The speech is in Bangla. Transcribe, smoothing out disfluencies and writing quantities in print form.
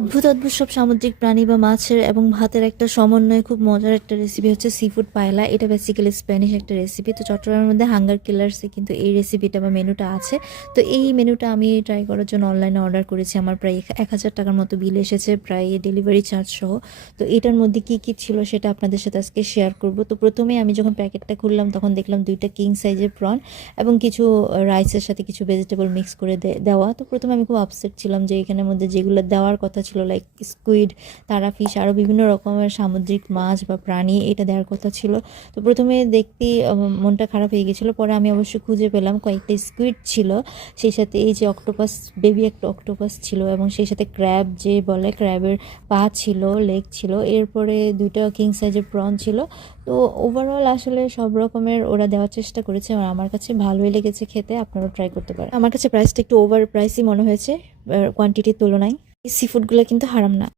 অদ্ভুত অদ্ভুত সব সামুদ্রিক প্রাণী বা মাছের এবং ভাতের একটা সমন্বয়ে খুব মজার একটা রেসিপি হচ্ছে সি ফুড পায়লা। এটা বেসিক্যালি স্প্যানিশ একটা রেসিপি। তো চট্টগ্রামের মধ্যে হাঙ্গার কিলার্সে কিন্তু এই রেসিপিটা বা মেনুটা আছে। তো এই মেনুটা আমি ট্রাই করার জন্য অনলাইনে অর্ডার করেছি। আমার প্রায় 1000 টাকার মতো বিল এসেছে, প্রায় ডেলিভারি চার্জ সহ। তো এটার মধ্যে কি কি ছিল সেটা আপনাদের সাথে আজকে শেয়ার করব। তো প্রথমে আমি যখন প্যাকেটটা খুললাম তখন দেখলাম 2টা কিং সাইজের প্রন এবং কিছু রাইসের সাথে কিছু ভেজিটেবল মিক্স করে দেওয়া। তো প্রথমে আমি খুব আপসেট ছিলাম যে এখানের মধ্যে যেগুলো দেওয়ার কথা ছিল লাইক স্কুইড, তারা ফিশ, আরও বিভিন্ন রকমের সামুদ্রিক মাছ বা প্রাণী এটা দেওয়ার কথা ছিল। তো প্রথমে দেখতেই মনটা খারাপ হয়ে গেছিলো। পরে আমি অবশ্য খুঁজে পেলাম কয়েকটা স্কুইড ছিল, সেই সাথে এই যে অক্টোপাস, বেবি একটা অক্টোপাস ছিল, এবং সেই সাথে ক্র্যাব যে বলে, ক্র্যাবের পা ছিল, লেগ ছিল, এরপরে 2টা কিং সাইজের প্রন ছিল। তো ওভারঅল আসলে সব রকমের ওরা দেওয়ার চেষ্টা করেছে আর আমার কাছে ভালোই লেগেছে খেতে। আপনারাও ট্রাই করতে পারেন। আমার কাছে প্রাইসটা একটু ওভার প্রাইসই মনে হয়েছে কোয়ান্টিটির তুলনায়। এই সি ফুডগুলো কিন্তু হারাম না।